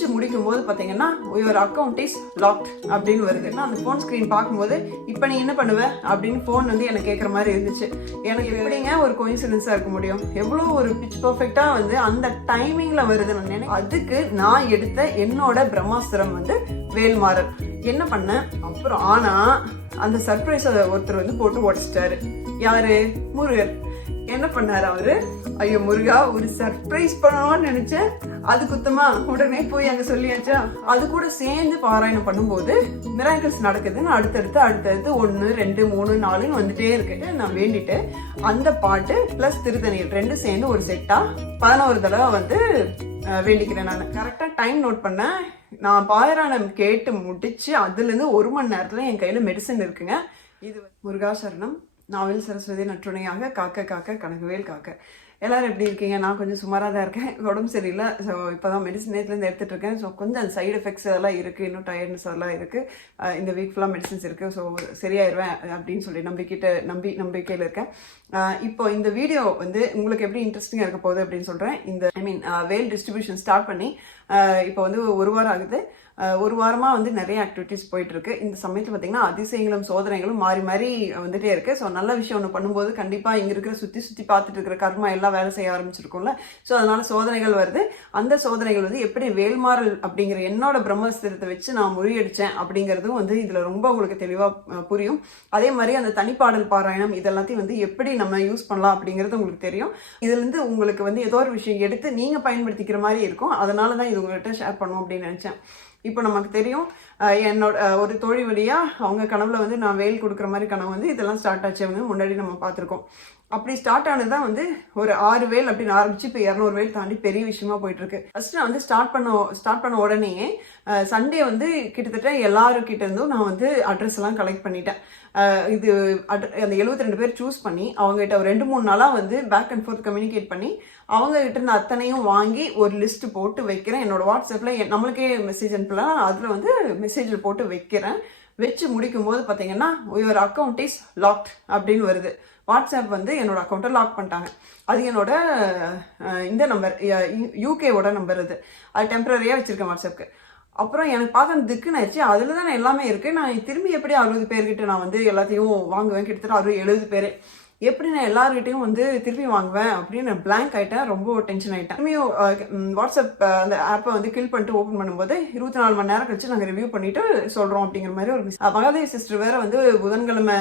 வச்சு முடிக்கும் போது பார்த்தீங்கன்னா யுவர் அக்கௌண்ட் இஸ் லாக்ட் அப்படின்னு வருது. நான் அந்த ஃபோன் ஸ்க்ரீன் பார்க்கும்போது இப்போ நீ என்ன பண்ணுவ? அப்படின்னு ஃபோன் வந்து எனக்கு கேட்குற மாதிரி இருந்துச்சு. எனக்கு எப்படிங்க ஒரு கோயின்சிடென்ஸாக இருக்க முடியும்? எவ்வளோ ஒரு பிச் பர்ஃபெக்டாக வந்து அந்த டைமிங்கில் வருது நான் நினை அதுக்கு நான் எடுத்த என்னோட பிரம்மாஸ்திரம் வந்து வேல்மாறன். என்ன பண்ணேன் அப்புறம் ஆனால் அந்த சர்ப்ரைஸை ஒருத்தர் வந்து போட்டு உடச்சிட்டாரு. யாரு? முருகர் என்ன பண்ணாரு அவரு? ஐயோ முருகா ஒரு சர்ப்ரைஸ் பண்ணணும்னு நினைச்சேன். அது குத்தமா உடனே போய் அங்க சொல்லியாச்சா? அது கூட சேர்ந்து பாராயணம் பண்ணும்போது மிராக்கிள்ஸ் நடக்குதுன்னு அடுத்தடுத்து அடுத்தடுத்து ஒன்று ரெண்டு மூணு நாலுன்னு வந்துட்டே இருக்கு. நான் வேண்டிட்டு அந்த பாட்டு ப்ளஸ் திருத்தணியில் ரெண்டும் சேர்ந்து ஒரு செட்டா பதினோரு தடவை வந்து வேண்டிக்கிறேன் நான். கரெக்டாக டைம் நோட் பண்ணேன். நான் பாயராணம் கேட்டு முடிச்சு அதுலேருந்து ஒரு மணி நேரத்தில் என் கையில் மெடிசன் இருக்குங்க. இது முருகாசரணம் நாவல் சரஸ்வதி நற்றுணையாக காக்க காக்க கனகவேல் காக்க. எல்லோரும் எப்படி இருக்கீங்க? நான் கொஞ்சம் சுமாராக தான் இருக்கேன். உடம்பு சரியில்லை. ஸோ இப்போ தான் மெடிசன் நேரத்துலேருந்து எடுத்துகிட்டு இருக்கேன். ஸோ கொஞ்சம் அந்த சைடு எஃபெக்ட்ஸ் அதெல்லாம் இருக்குது இன்னும் டயர்ட்னஸ் அதெல்லாம் இருக்குது இந்த வீக் ஃபுல்லாக மெடிசன்ஸ் இருக்குது ஸோ சரியாயிருவேன் அப்படின்னு சொல்லி நம்பிக்கிட்ட நம்பி நம்பிக்கையில் இருக்கேன். இப்போ இந்த வீடியோ வந்து உங்களுக்கு எப்படி இன்ட்ரெஸ்டிங்காக இருக்க போகுது அப்படின்னு சொல்கிறேன் இந்த ஐ மீன் வேல் டிஸ்ட்ரிபியூஷன் ஸ்டார்ட் பண்ணி இப்போ வந்து ஒரு வாரம் ஆகுது. ஒரு வாரமாக வந்து நிறைய ஆக்டிவிட்டீஸ் போயிட்டுருக்கு. இந்த சமயத்தில் பார்த்தீங்கன்னா அதிசயங்களும் சோதனைகளும் மாறி மாறி வந்துகிட்டே இருக்குது ஸோ நல்ல விஷயம் ஒன்று பண்ணும்போது கண்டிப்பாக இங்கே இருக்கிற சுற்றி சுற்றி பார்த்துட்டு இருக்கிற கர்மா எல்லாம் வேலை செய்ய ஆரம்பிச்சிருக்கோம்ல. ஸோ அதனால சோதனைகள் வருது. அந்த சோதனைகள் வந்து எப்படி வேல்மாறல் அப்படிங்கிற என்னோட பிரம்மஸ்திரத்தை வச்சு நான் முறியடித்தேன் அப்படிங்கிறதும் வந்து இதில் ரொம்ப உங்களுக்கு தெளிவாக புரியும். அதே மாதிரி அந்த தனிப்பாடல் பாராயணம் இதெல்லாத்தையும் வந்து எப்படி நம்ம யூஸ் பண்ணலாம் அப்படிங்கிறது உங்களுக்கு தெரியும். இதுலேருந்து உங்களுக்கு வந்து ஏதோ ஒரு விஷயம் எடுத்து நீங்கள் பயன்படுத்திக்கிற மாதிரி இருக்கும். அதனால தான் இது உங்கள்கிட்ட ஷேர் பண்ணுவோம் அப்படின்னு நினச்சேன். இப்போ நமக்கு தெரியும் என்னோட ஒரு தோழி வழியாக அவங்க கனவுல வந்து நான் வெயில் கொடுக்குற மாதிரி கனவு வந்து இதெல்லாம் ஸ்டார்ட் ஆச்சு அவங்க முன்னாடி நம்ம பார்த்துருக்கோம். அப்படி ஸ்டார்ட் ஆனது தான் வந்து ஒரு ஆறு வேல் அப்படின்னு ஆரம்பிச்சு இப்போ இரநூறு வேல் தாண்டி பெரிய விஷயமா போயிட்டு இருக்கு ஃபர்ஸ்ட் நான் வந்து ஸ்டார்ட் பண்ண ஸ்டார்ட் பண்ண உடனேயே சண்டே வந்து கிட்டத்தட்ட எல்லாருக்கிட்ட இருந்தும் நான் வந்து அட்ரஸ் எல்லாம் கலெக்ட் பண்ணிட்டேன். இது அட்- அந்த 72 ரெண்டு பேர் சூஸ் பண்ணி அவங்ககிட்ட ஒரு ரெண்டு மூணு நாளாக வந்து பேக் அண்ட் ஃபோர்த் கம்யூனிகேட் பண்ணி அவங்க கிட்ட இருந்து அத்தனையும் வாங்கி ஒரு லிஸ்ட் போட்டு வைக்கிறேன். என்னோட வாட்ஸ்அப்பில் நம்மளுக்கே மெசேஜ் அனுப்பலாம் அதில் வந்து மெசேஜில் போட்டு வைக்கிறேன். வச்சு முடிக்கும் போது பார்த்தீங்கன்னா யுவர் அக்கௌண்ட் இஸ் லாக்ட் அப்படின்னு வருது. வாட்ஸ்அப் வந்து என்னோட அக்கௌண்ட்டை லாக் பண்ணிட்டாங்க. அது என்னோட இந்த நம்பர் யூகேவோட நம்பர் இது. அது டெம்பரரியாக வச்சுருக்கேன் வாட்ஸ்அப்புக்கு அப்புறம் எனக்கு பார்க்க திக்குன்னு ஆயிடுச்சு. அதில் தானே எல்லாமே இருக்குது நான் திரும்பி எப்படி அறுபது பேர்கிட்ட நான் வந்து எல்லாத்தையும் வாங்குவேன். கிட்டத்தட்ட அறுபது எழுபது பேர். எப்படி நான் எல்லார்கிட்டையும் வந்து திருப்பி வாங்குவேன் அப்படின்னு நான் பிளாங்க் ஆகிட்டேன் ரொம்ப டென்ஷன் ஆகிட்டேன் திரும்பியும் வாட்ஸ்அப் அந்த ஆப்பை வந்து கில் பண்ணிட்டு ஓப்பன் பண்ணும்போது இருபத்தி நாலு மணி நேரம் கழிச்சு நாங்கள் ரிவ்யூ பண்ணிட்டு சொல்கிறோம் அப்படிங்கிற மாதிரி ஒரு மகாதேவி சிஸ்டர் வேற வந்து புதன்கிழமை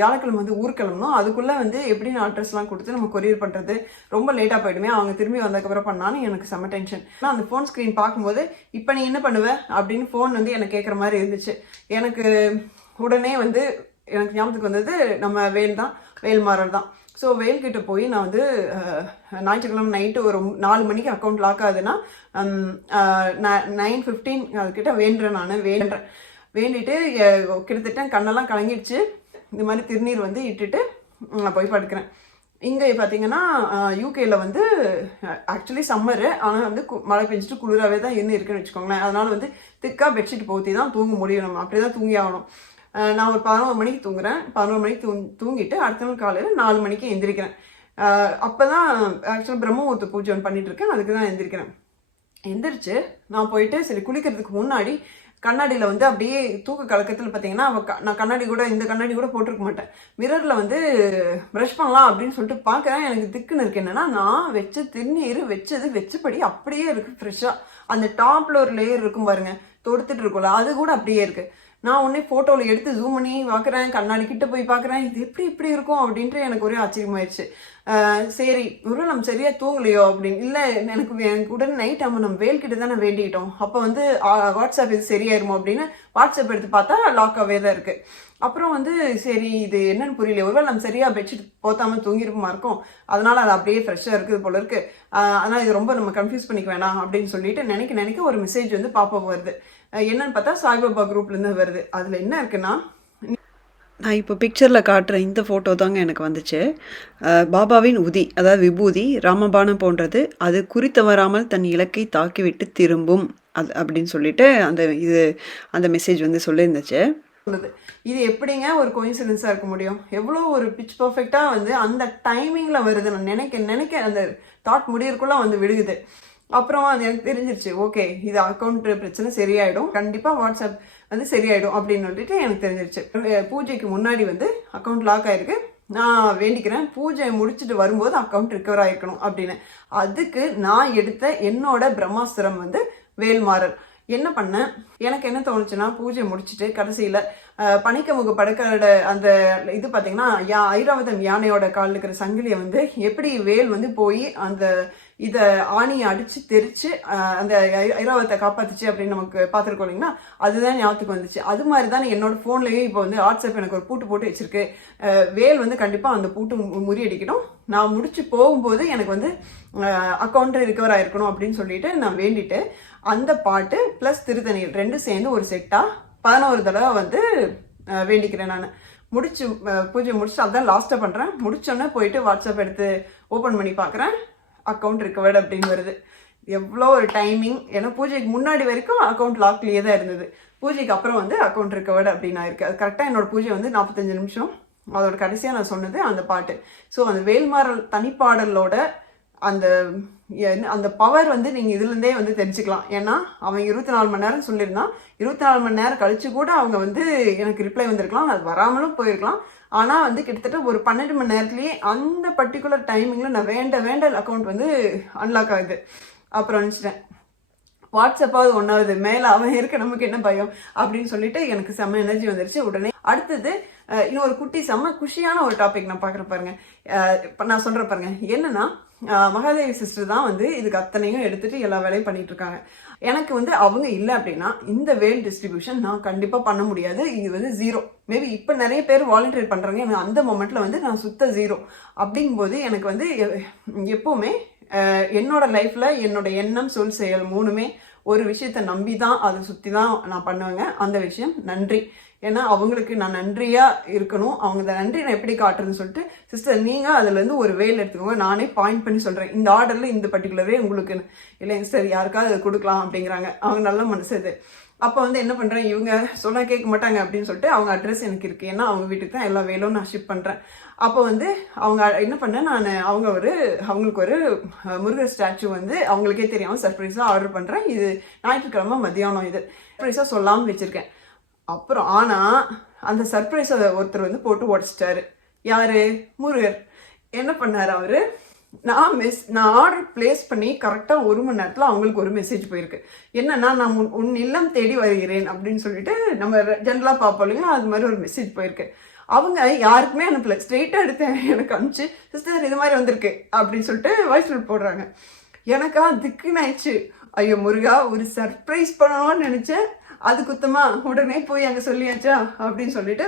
வியாழக்கிழமை வந்து ஊர் கிளம்பணும். அதுக்குள்ளே வந்து எப்படி நான் அட்ரஸ்லாம் கொடுத்து நம்ம கொரியர் பண்ணுறது ரொம்ப லேட்டாக போயிடுமே. அவங்க திரும்பி வந்ததுக்கப்புறம் பண்ணான்னு எனக்கு செம்ம டென்ஷன் நான் அந்த ஃபோன் ஸ்க்ரீன் பார்க்கும்போது இப்போ நீ என்ன பண்ணுவ? அப்படின்னு ஃபோன் வந்து எனக்கு கேட்குற மாதிரி இருந்துச்சு. எனக்கு உடனே வந்து எனக்கு ஞாபகத்துக்கு வந்தது நம்ம வேல் தான். வேல்மாறல் தான் ஸோ வேல்கிட்ட போய் நான் வந்து ஞாயிற்றுக்கிழமை நைட்டு ஒரு நாலு மணிக்கு அக்கௌண்ட் லாக் ஆகுதுன்னா நைன் ஃபிஃப்டீன் அதுக்கிட்ட வேண்டுறேன் நான் வேண்டுறேன். வேண்டிட்டு கிட்டத்தட்ட கண்ணெல்லாம் கலங்கிடுச்சு. இந்த மாதிரி திருநீர் வந்து இட்டுட்டு நான் போய் படுக்கிறேன். இங்கே பார்த்தீங்கன்னா யூகேல வந்து ஆக்சுவலி சம்மரு ஆனால் வந்து மழை பெஞ்சிட்டு குளிராகவே தான் இன்னும் இருக்குன்னு வச்சுக்கோங்களேன். அதனால் வந்து திக்காக பெட்ஷீட் போத்தி தான் தூங்க முடியும் நம்ம. அப்படி தான் தூங்கி ஆகணும் நான் ஒரு பதினோரு மணிக்கு தூங்குறேன். பதினோரு மணிக்கு தூங் தூங்கிட்டு அடுத்த நாள் காலையில் நாலு மணிக்கு எந்திரிக்கிறேன். அப்போ தான் ஆக்சுவலாக பிரம்மமுகூர்த்த பூஜை ஒன்று பண்ணிட்டு இருக்கேன் அதுக்கு தான் எந்திரிக்கிறேன். எந்திரிச்சு நான் போயிட்டு சரி குளிக்கிறதுக்கு முன்னாடி கண்ணாடியில் வந்து அப்படியே தூக்க கலக்கத்தில் பார்த்தீங்கன்னா அவள் க- நான் கண்ணாடி கூட இந்த கண்ணாடி கூட போட்டிருக்க மாட்டேன். மிரரில் வந்து ப்ரஷ் பண்ணலாம் அப்படின்னு சொல்லிட்டு பார்க்குறேன் எனக்கு திக்குன்னு இருக்கு. என்னன்னா நான் வச்ச திருநீர் வச்சது வச்சபடி அப்படியே இருக்குது ஃப்ரெஷ்ஷாக அந்த டாப்பில் ஒரு லேயர் இருக்கும் பாருங்க. தொடுத்துட்டு இருக்கும்ல அது கூட அப்படியே இருக்குது நான் உடனே ஃபோட்டோவில் எடுத்து ஜூம் பண்ணி பார்க்குறேன் கண்ணாடி கிட்ட போய் பார்க்குறேன் இது எப்படி இப்படி இருக்கும் அப்படின்ட்டு எனக்கு ஒரே ஆச்சரியமாயிடுச்சு சரி ஒரு நம்ம சரியாக தூங்கலையோ அப்படின்னு. இல்லை எனக்கு எனக்கு உடனே நைட் ஆமாம் நம்ம வேல் கிட்ட தானே வேண்டிக்கிட்டோம். அப்போ வந்து வாட்ஸ்அப் இது சரியாயிருமோ அப்படின்னு வாட்ஸ்அப் எடுத்து பார்த்தா லாக்காகவே தான் இருக்குது அப்புறம் வந்து சரி இது என்னன்னு புரியல. ஒருவேளை நம்ம சரியாக பெட்ஷீட் போத்தாமல் தூங்கிருப்போமா இருக்கும். அதனால் அது அப்படியே ஃப்ரெஷ்ஷாக இருக்குது போல இருக்குது ஆனால் இது ரொம்ப நம்ம கன்ஃபியூஸ் பண்ணிக்க வேணாம் அப்படின்னு சொல்லிட்டு நினைக்க நினைக்க ஒரு மெசேஜ் வந்து பாப்பா வருது. என்னன்னு பார்த்தா சாய்பாபா குரூப்லேருந்து வருது. அதில் என்ன இருக்குன்னா நான் இப்போ பிக்சரில் காட்டுற இந்த ஃபோட்டோ தாங்க எனக்கு வந்துச்சு. பாபாவின் உதி அதாவது விபூதி ராமபானம் போன்றது அது குறித்தவராமல் தன் இலக்கை தாக்கிவிட்டு திரும்பும். அது அப்படின்னு சொல்லிட்டு அந்த இது அந்த மெசேஜ் வந்து சொல்லியிருந்துச்சு. சொல்லுது. இது எப்படிங்க ஒரு கோயின்சிடன்ஸாக இருக்க முடியும்? எவ்வளோ ஒரு பிச் பர்ஃபெக்டாக வந்து அந்த டைமிங்கில் வருது நான் நினைக்க நினைக்க அந்த தாட் முடியறக்குள்ள வந்து விழுகுது. அப்புறம் அது எனக்கு தெரிஞ்சிருச்சு ஓகே இது அக்கௌண்ட் பிரச்சனை சரியாயிடும். கண்டிப்பாக வாட்ஸ்அப் வந்து சரியாயிடும் அப்படின்னு சொல்லிட்டு எனக்கு தெரிஞ்சிருச்சு. பூஜைக்கு முன்னாடி வந்து அக்கௌண்ட் லாக் ஆயிருக்கு. நான் வேண்டிக்கிறேன். பூஜை முடிச்சுட்டு வரும்போது அக்கௌண்ட் ரிக்கவர் ஆயிருக்கணும் அப்படின்னு. அதுக்கு நான் எடுத்த என்னோட பிரம்மாஸ்திரம் வந்து வேல்மாறல் என்ன பண்ணேன்? எனக்கு என்ன தோணுச்சுன்னா பூஜை முடிச்சுட்டு கடைசியில் பனிக்கமுக படுக்கரோட அந்த இது பார்த்தீங்கன்னா யா ஐராவதம் யானையோட காலில் இருக்கிற சங்கிலியை வந்து எப்படி வேல் வந்து போய் அந்த இதை ஆணியை அடிச்சு தெரிச்சு அந்த ஐராவத்தை காப்பாற்றுச்சு காப்பாத்துச்சு அப்படின்னு நமக்கு பார்த்துருக்கோம் இல்லைங்களா? அதுதான் ஞாபகத்துக்கு வந்துச்சு. அது மாதிரி தான் என்னோட ஃபோன்லேயும் இப்போ வந்து வாட்ஸ்அப் எனக்கு ஒரு பூட்டு போட்டு வச்சிருக்கு. வேல் வந்து கண்டிப்பாக அந்த பூட்டு மு- முறியடிக்கணும் நான் முடிச்சு போகும்போது எனக்கு வந்து அக்கௌண்ட் ரிகவர் ஆயிருக்கணும் அப்படின்னு சொல்லிட்டு நான் வேண்டிட்டு அந்த பாட்டு ப்ளஸ் திருத்தணியில் ரெண்டும் சேர்ந்து ஒரு செட்டாக பதினோரு தடவை வந்து வேண்டிக்கிறேன் நான். முடிச்சு பூஜை முடிச்சு அதான் லாஸ்ட்டாக பண்ணுறேன் முடிச்சோன்னே போயிட்டு வாட்ஸ்அப் எடுத்து ஓப்பன் பண்ணி பார்க்குறேன் அக்கௌண்ட் ரிகவர்டு அப்படின்னு வருது. எவ்வளோ ஒரு டைமிங் ஏன்னா பூஜைக்கு முன்னாடி வரைக்கும் அக்கௌண்ட் லாக்லேயே தான் இருந்தது. பூஜைக்கு அப்புறம் வந்து அக்கௌண்ட் ரிகவர்டு அப்படின்னு ஆயிருக்கு. அது கரெக்டாக என்னோட பூஜை வந்து நாற்பத்தஞ்சு நிமிஷம். அதோட கடைசியாக நான் சொன்னது அந்த பாட்டு. ஸோ அந்த வேல்மாறல் தனிப்பாடலோட அந்த அந்த பவர் வந்து நீங்கள் இதுலேருந்தே வந்து தெரிஞ்சுக்கலாம். ஏன்னா அவன் இருபத்தி நாலு மணி நேரம் சொல்லியிருந்தான். இருபத்தி நாலு மணி நேரம் கழிச்சு கூட அவங்க வந்து எனக்கு ரிப்ளை வந்திருக்கலாம். அது வராமலும் போயிருக்கலாம். ஆனால் வந்து கிட்டத்தட்ட ஒரு பன்னெண்டு மணி நேரத்துலேயே அந்த பர்டிகுலர் டைமிங்கில் நான் வேண்ட வேண்ட அக்கௌண்ட் வந்து அன்லாக் ஆகுது. அப்புறம் நினச்சிட்டேன் வாட்ஸ்அப்பாவது ஒன்றாவது மேலே அவன் இருக்க நமக்கு என்ன பயம்? அப்படின்னு சொல்லிட்டு எனக்கு செம்ம எனர்ஜி வந்துருச்சு. உடனே அடுத்தது இன்னொரு குட்டி செம்ம குஷியான ஒரு டாபிக் நான் பார்க்குற பாருங்க. இப்போ நான் சொல்கிறேன் பாருங்க. என்னன்னா மகாதேவி சிஸ்டர் தான் வந்து இதுக்கு அத்தனையும் எடுத்துட்டு எல்லா வேலையும் பண்ணிட்டு இருக்காங்க எனக்கு வந்து அவங்க இல்லை அப்படின்னா இந்த வேல் டிஸ்ட்ரிபியூஷன் நான் கண்டிப்பாக பண்ண முடியாது. இது வந்து ஜீரோ மேபி இப்போ நிறைய பேர் வாலண்டியர் பண்ணுறாங்க எனக்கு அந்த மொமெண்ட்டில் வந்து நான் சுத்த ஜீரோ அப்படிங்கும்போது எனக்கு வந்து எப்போவுமே என்னோட லைஃப்பில் என்னோட எண்ணம் சொல் செயல் மூணுமே ஒரு விஷயத்தை நம்பி தான் அதை சுற்றி தான் நான் பண்ணுவேங்க. அந்த விஷயம் நன்றி. ஏன்னா அவங்களுக்கு நான் நன்றியாக இருக்கணும். அவங்க இந்த நன்றி நான் எப்படி காட்டுறதுன்னு சொல்லிட்டு சிஸ்டர் நீங்கள் அதுலேருந்து ஒரு வேல் எடுத்துக்கோங்க. நானே பாயிண்ட் பண்ணி சொல்கிறேன் இந்த ஆர்டரில் இந்த பர்டிகுலரே உங்களுக்கு இல்லைங்க சார் யாருக்காவது அதை கொடுக்கலாம் அப்படிங்கிறாங்க. அவங்க நல்ல மனசு இது அப்போ வந்து என்ன பண்ணுறேன் இவங்க சொன்னால் கேட்க மாட்டாங்க அப்படின்னு சொல்லிட்டு அவங்க அட்ரஸ் எனக்கு இருக்குது ஏன்னா அவங்க வீட்டுக்கு தான் எல்லா வேலும் நான் ஷிப் பண்ணுறேன் அப்போ வந்து அவங்க என்ன பண்ணேன்? நான் அவங்க ஒரு அவங்களுக்கு ஒரு முருகர் ஸ்டாச்சு வந்து அவங்களுக்கே தெரியாமல் சர்ப்ரைஸாக ஆர்டர் பண்ணுறேன் இது ஞாயிற்றுக்கிழமை மத்தியானம் இது. சர்ப்ரைஸாக சொல்லாமல் வச்சுருக்கேன். அப்புறம் ஆனால் அந்த சர்ப்ரைஸை ஒருத்தர் வந்து போட்டு உடச்சிட்டாரு. யாரு? முருகர். என்ன பண்ணார் அவர்? நான் மெஸ் நான் ஆர்டர் பிளேஸ் பண்ணி கரெக்டாக ஒரு மணி நேரத்தில் அவங்களுக்கு ஒரு மெசேஜ் போயிருக்கு. என்னன்னா நான் உன் உன் இல்லம் தேடி வருகிறேன் அப்படின்னு சொல்லிட்டு நம்ம ஜென்ரலாக பார்ப்போம் இல்லைங்களா அது மாதிரி ஒரு மெசேஜ் போயிருக்கு. அவங்க யாருக்குமே அனுப்பல. ஸ்ட்ரெயிட்டாக எடுத்து எனக்கு அனுப்பிச்சு சிஸ்டர் இது மாதிரி வந்திருக்கு அப்படின்னு சொல்லிட்டு வாய்ஸ் நோட் போடுறாங்க. எனக்கா திக்குன்னு ஆயிடுச்சு. ஐயோ முருகா ஒரு சர்ப்ரைஸ் பண்ணணும்னு நினச்சேன். அது குத்தமா? உடனே போய் அங்கே சொல்லியாச்சா? அப்படின்னு சொல்லிட்டு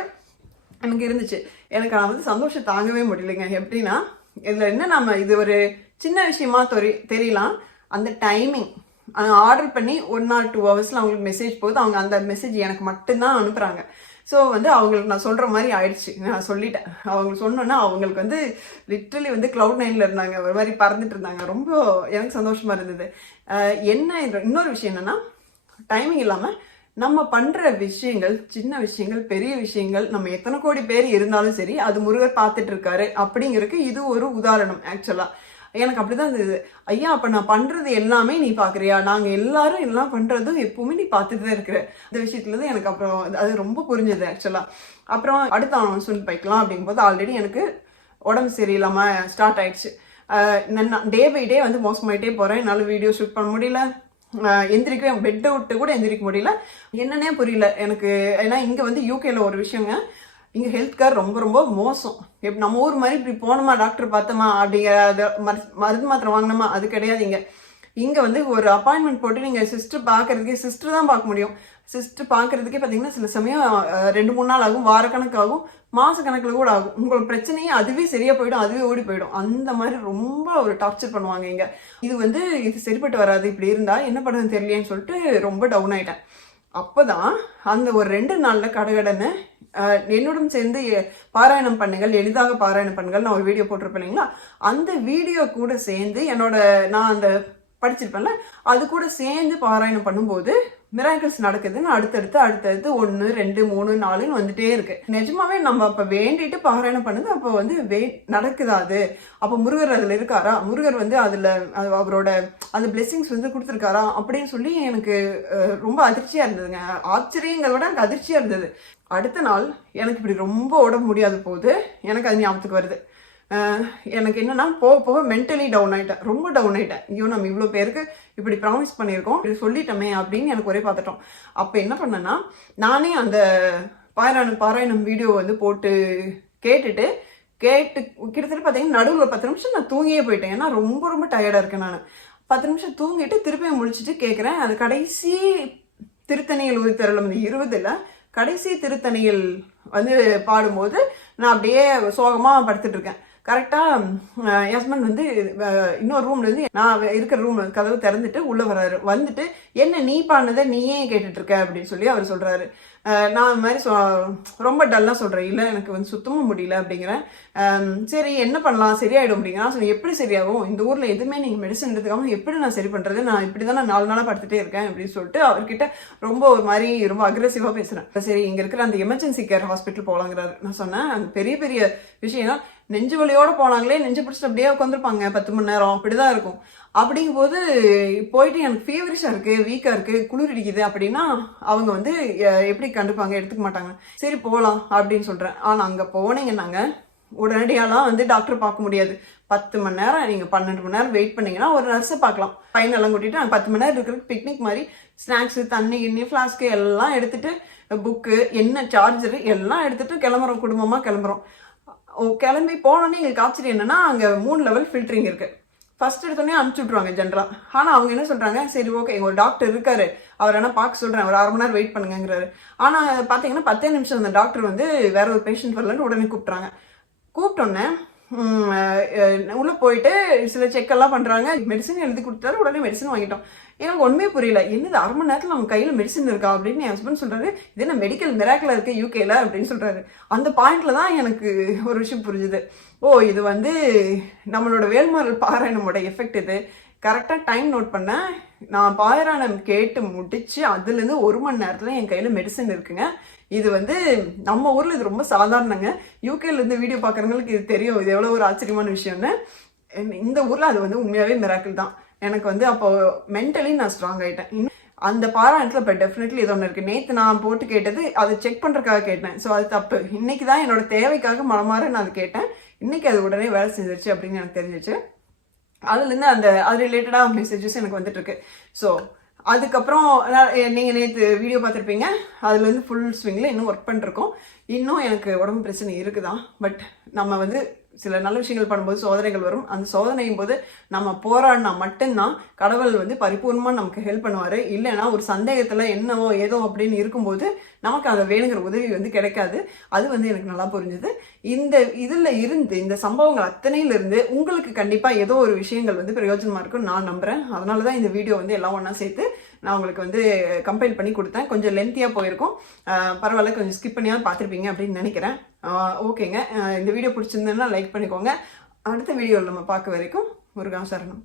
எனக்கு இருந்துச்சு. எனக்கு நான் வந்து சந்தோஷம் தாங்கவே முடியலைங்க. எப்படின்னா இதில் என்ன நம்ம இது ஒரு சின்ன விஷயமா தெரி தெரியலாம். அந்த டைமிங் ஆர்டர் பண்ணி ஒன் ஆர் டூ ஹவர்ஸில் அவங்களுக்கு மெசேஜ் போகுது. அவங்க அந்த மெசேஜ் எனக்கு மட்டும்தான் அனுப்புகிறாங்க ஸோ வந்து அவங்களுக்கு நான் சொல்கிற மாதிரி ஆயிடுச்சு. நான் சொல்லிட்டேன். அவங்க சொன்னோன்னா அவங்களுக்கு வந்து லிட்ரலி வந்து க்ளவுட் நைனில் இருந்தாங்க. ஒரு மாதிரி பறந்துட்டு இருந்தாங்க. ரொம்ப எனக்கு சந்தோஷமாக இருந்தது. என்ன இன்னொரு விஷயம் என்னென்னா டைமிங் இல்லாமல் நம்ம பண்ற விஷயங்கள் சின்ன விஷயங்கள் பெரிய விஷயங்கள் நம்ம எத்தனை கோடி பேர் இருந்தாலும் சரி அது முருகர் பார்த்துட்டு இருக்காரு அப்படிங்கிறதுக்கு இது ஒரு உதாரணம் ஆக்சுவலா எனக்கு அப்படிதான் இருந்தது. ஐயா அப்ப நான் பண்றது எல்லாமே நீ பாக்குறியா நாங்க எல்லாரும் எல்லாம் பண்றதும் எப்பவுமே நீ பார்த்துட்டு தான் இருக்கிற. இந்த விஷயத்துல எனக்கு அப்புறம் அது- ரொம்ப புரிஞ்சது ஆக்சுவலா அப்புறம் அடுத்த அனௌன்ஸ்மெண்ட் பைக்கலாம் அப்படிங்கும்போது ஆல்ரெடி எனக்கு உடம்பு சரியில்லாம ஸ்டார்ட் ஆயிடுச்சு. டே பை டே வந்து மோசமாயிட்டே போறேன். என்னால் வீடியோ ஷூட் பண்ண முடியல. எந்திரிக்கவே பெட்டை விட்டு கூட எந்திரிக்க முடியல. என்னன்னே புரியல. எனக்கு ஏன்னா இங்கே வந்து யூகேல ஒரு விஷயங்க. இங்கே ஹெல்த் கேர் ரொம்ப ரொம்ப மோசம். எப் நம்ம ஊர் மாதிரி இப்படி போனோமா டாக்டர் பார்த்தோமா அப்படிங்கிற மருந்து மாத்திரை வாங்கினோமா அது கிடையாது இங்கே. இங்கே வந்து ஒரு அப்பாயின்மெண்ட் போட்டு நீங்கள் சிஸ்டர் பார்க்கறதுக்கே சிஸ்டர் தான் பார்க்க முடியும். சிஸ்டர் பார்க்கறதுக்கே பார்த்தீங்கன்னா சில சமயம் ரெண்டு மூணு நாள் ஆகும் வாரக்கணக்காகும் மாதக்கணக்கில் கணக்கில் கூட ஆகும். உங்களோட பிரச்சனையே அதுவே சரியாக போயிடும் அதுவே ஓடி போயிடும். அந்த மாதிரி ரொம்ப ஒரு டார்ச்சர் பண்ணுவாங்க இங்கே. இது வந்து இது சரிப்பட்டு வராது இப்படி இருந்தால் என்ன பண்ணுறது தெரியலையேன்னு சொல்லிட்டு ரொம்ப டவுன் ஆகிட்டேன் அப்போ தான் அந்த ஒரு ரெண்டு நாளில் கடகடன்னு என்னுடன் சேர்ந்து பாராயணம் பண்ணுங்கள் எளிதாக பாராயணம் பண்ணுங்கள் நான் ஒரு வீடியோ போட்டிருப்பேன் இல்லைங்களா? அந்த வீடியோ கூட சேர்ந்து என்னோட நான் அந்த படிச்சிருப்பேன்ல அது கூட சேர்ந்து பாராயணம் பண்ணும்போது மிராக்கிள்ஸ் நடக்குதுன்னு அடுத்தடுத்து அடுத்தடுத்து ஒன்று ரெண்டு மூணு நாலுன்னு வந்துட்டே இருக்கு. நிஜமாவே நம்ம அப்போ வேண்டிட்டு பாராயணம் பண்ணுது அப்போ வந்து வே நடக்குதா அது? அப்போ முருகர் அதில் இருக்காரா? முருகர் வந்து அதில் அவரோட அந்த பிளெஸிங்ஸ் வந்து கொடுத்துருக்காரா? அப்படின்னு சொல்லி எனக்கு ரொம்ப அதிர்ச்சியாக இருந்ததுங்க. ஆச்சரியங்களை விட எனக்கு அதிர்ச்சியாக இருந்தது. அடுத்த நாள் எனக்கு இப்படி ரொம்ப உடம்பு முடியாத போது எனக்கு அது ஞாபகத்துக்கு வருது. எனக்கு என்னன்னா போக போக மென்டலி டவுன் ஆயிட்டேன். ரொம்ப டவுன் ஆயிட்டேன். ஐயோ நம்ம இவ்வளோ பேருக்கு இப்படி ப்ராமிஸ் பண்ணியிருக்கோம். இப்படி சொல்லிட்டோமே அப்படின்னு எனக்கு ஒரே பார்த்துட்டோம் அப்போ என்ன பண்ணேன்னா நானே அந்த பாராயணம் பாராயணம் வீடியோ வந்து போட்டு கேட்டுட்டு கேட்டு கிட்டத்தட்ட பார்த்தீங்கன்னா நடுவில் பத்து நிமிஷம் நான் தூங்கியே போயிட்டேன். ஏன்னா ரொம்ப ரொம்ப டயர்டாக இருக்கேன் நான். பத்து நிமிஷம் தூங்கிட்டு திருப்பியும் முடிச்சுட்டு கேட்குறேன் அது கடைசி திருத்தணியில் உயிர்த்தரலும் இந்த இருபதில் கடைசி திருத்தணியில் வந்து பாடும்போது நான் அப்படியே சோகமாக படுத்துட்டு இருக்கேன். கரெக்டாக என் ஹஸ்பண்ட் வந்து இன்னொரு ரூம்ல இருந்து நான் இருக்கிற ரூம் கதவு திறந்துட்டு உள்ளே வர்றாரு. வந்துட்டு என்ன நீ பண்ணதை நீயே கேட்டுட்டு இருக்க அப்படின்னு சொல்லி அவர் சொல்கிறாரு நான் மாதிரி சொ- ரொம்ப டல்லாக சொல்கிறேன் இல்லை எனக்கு வந்து சுத்தமாக முடியல அப்படிங்கிறேன். சரி என்ன பண்ணலாம்? சரியாயிடும் அப்படிங்கிறேன். நான் எப்படி சரியாகும்? இந்த ஊரில் எதுவுமே நீங்கள் மெடிசன் எடுத்துக்காமல் எப்படி நான் சரி பண்ணுறது நான் இப்படி தான் நான் நாலு நாளாக படுத்துகிட்டே இருக்கேன் அப்படின்னு சொல்லிட்டு அவர்கிட்ட ரொம்ப ஒரு மாதிரி ரொம்ப அக்ரெசிவாக பேசுகிறேன் சரி இங்கே இருக்கிற அந்த எமர்ஜென்சி கேர் ஹாஸ்பிட்டல் போகலாங்கிறாரு நான் சொன்னேன் அந்த பெரிய பெரிய விஷயம்னா நெஞ்சு வலியோட போனாங்களே நெஞ்சு பிடிச்சிட்டு அப்படியே உட்காந்துருப்பாங்க பத்து மணி நேரம். அப்படிதான் இருக்கும். அப்படிங்கும்போது போயிட்டு எனக்கு ஃபீவரிஷாக இருக்குது வீக்காக இருக்குது குளிர் அடிக்குது அப்படின்னா அவங்க வந்து எப்படி கண்டுப்பாங்க? எடுத்துக்க மாட்டாங்க. சரி போகலாம் அப்படின்னு சொல்கிறேன் ஆனால் அங்கே போனீங்கன்னாங்க உடனடியாலாம் வந்து டாக்டர் பார்க்க முடியாது. பத்து மணி நேரம் நீங்கள் பன்னெண்டு மணி நேரம் வெயிட் பண்ணீங்கன்னா ஒரு நர்ஸை பார்க்கலாம். பையனெல்லாம் கூட்டிட்டு அங்கே பத்து மணி நேரம் இருக்கிறதுக்கு பிக்னிக் மாதிரி ஸ்நாக்ஸு தண்ணி கிண்ணி ஃப்ளாஸ்க்கு எல்லாம் எடுத்துகிட்டு புக்கு என்ன சார்ஜரு எல்லாம் எடுத்துகிட்டு கிளம்புறோம். குடும்பமாக கிளம்புறோம். கிளம்பி போனோன்னே எங்களுக்கு ஆச்சரியம் என்னென்னா அங்கே மூணு லெவல் ஃபில்டரிங் இருக்குது ஃபஸ்ட் எடுத்தோடனே அனுப்பிச்சு விட்ருவாங்க ஜென்ரலாக ஆனால் அவங்க என்ன சொல்கிறாங்க சரி ஓகே எங்கள் ஒரு டாக்டர் இருக்காரு. அவர் என்ன பார்க்க சொல்கிறேன் ஒரு அரை மணி நேரம் வெயிட் பண்ணுங்கிறாரு ஆனால் பார்த்தீங்கன்னா பத்தே நிமிஷம் அந்த டாக்டர் வந்து வேற ஒரு பேஷண்ட் வரலன்னு உடனே கூப்பிட்றாங்க கூப்பிட்டோன்னே உள்ளே போயிட்டு சில செக்கெல்லாம் பண்ணுறாங்க மெடிசன் எழுதி கொடுத்தாரு உடனே மெடிசன் வாங்கிட்டோம். எனக்கு ஒன்றுமே புரியல. என்னது அரை மணி நேரத்தில் அவங்க கையில் மெடிசன் இருக்கா அப்படின்னு என் ஹஸ்பண்ட் சொல்கிறாரு இது என்ன மெடிக்கல் மிராக்கில் இருக்குது யூகேல அப்படின்னு சொல்கிறாரு அந்த பாயிண்டில் தான் எனக்கு ஒரு விஷயம் புரிஞ்சுது. ஓ இது வந்து நம்மளோட வேல்மாரல் பாராயணமோட எஃபெக்ட் இது. கரெக்டாக டைம் நோட் பண்ணேன். நான் பாராயணம் கேட்டு முடித்து அதுலேருந்து ஒரு மணி நேரத்தில் என் கையில் மெடிசன் இருக்குங்க. இது வந்து நம்ம ஊரில் இது ரொம்ப சாதாரணங்க. யூகேலேருந்து வீடியோ பார்க்குறவங்களுக்கு இது தெரியும். இது எவ்வளோ ஒரு ஆச்சரியமான விஷயம்னு. இந்த ஊரில் அது வந்து உண்மையாகவே மிராக்கிள் தான். எனக்கு வந்து அப்போ மென்டலி நான் ஸ்ட்ராங் ஆகிட்டேன் இன்னும் அந்த பாராயணத்தில் இப்போ டெஃபினெட்லி இது ஒன்று இருக்குது நேற்று நான் போட்டு கேட்டது அதை செக் பண்ணுறதுக்காக கேட்டேன். ஸோ அது தப்பு. இன்னைக்கு தான் என்னோட தேவைக்காக மனமாற நான் அது கேட்டேன். இன்றைக்கி அது உடனே வேலை செஞ்சிருச்சு அப்படின்னு எனக்கு தெரிஞ்சிச்சு. அதுலேருந்து அந்த அது ரிலேட்டடாக மெசேஜஸ் எனக்கு வந்துட்டுருக்கு ஸோ அதுக்கப்புறம் நீங்கள் நேற்று வீடியோ பார்த்துருப்பீங்க. அதுலேருந்து ஃபுல் ஸ்விங்கில் இன்னும் ஒர்க் பண்ணிருக்கோம். இன்னும் எனக்கு உடம்பு பிரச்சனை இருக்குதான். பட் நம்ம வந்து சில நல்ல விஷயங்கள் பண்ணும்போது சோதனைகள் வரும். அந்த சோதனையும் போது நம்ம போராடினா மட்டும்தான் கடவுள் வந்து பரிபூர்ணமாக நமக்கு ஹெல்ப் பண்ணுவார். இல்லைன்னா ஒரு சந்தேகத்தில் என்னவோ ஏதோ அப்படின்னு இருக்கும்போது நமக்கு அதை வேணுங்கிற உதவி வந்து கிடைக்காது. அது வந்து எனக்கு நல்லா புரிஞ்சுது. இந்த இதில் இருந்து இந்த சம்பவங்கள் அத்தனையிலிருந்து உங்களுக்கு கண்டிப்பாக ஏதோ ஒரு விஷயங்கள் வந்து பிரயோஜனமாக இருக்கும்னு நான் நம்புகிறேன் அதனால தான் இந்த வீடியோ வந்து எல்லாம் ஒன்றா சேர்த்து நான் உங்களுக்கு வந்து கம்பைல் பண்ணி கொடுத்தேன். கொஞ்சம் லென்த்தியாக போயிருக்கும். பரவாயில்ல கொஞ்சம் ஸ்கிப் பண்ணியாவது பார்த்துருப்பீங்க அப்படின்னு நினைக்கிறேன். ஓகேங்க. இந்த வீடியோ பிடிச்சிருந்ததுன்னா லைக் பண்ணிக்கோங்க. அடுத்த வீடியோவில் நம்ம பார்க்க வரைக்கும் முருகா சரணம்.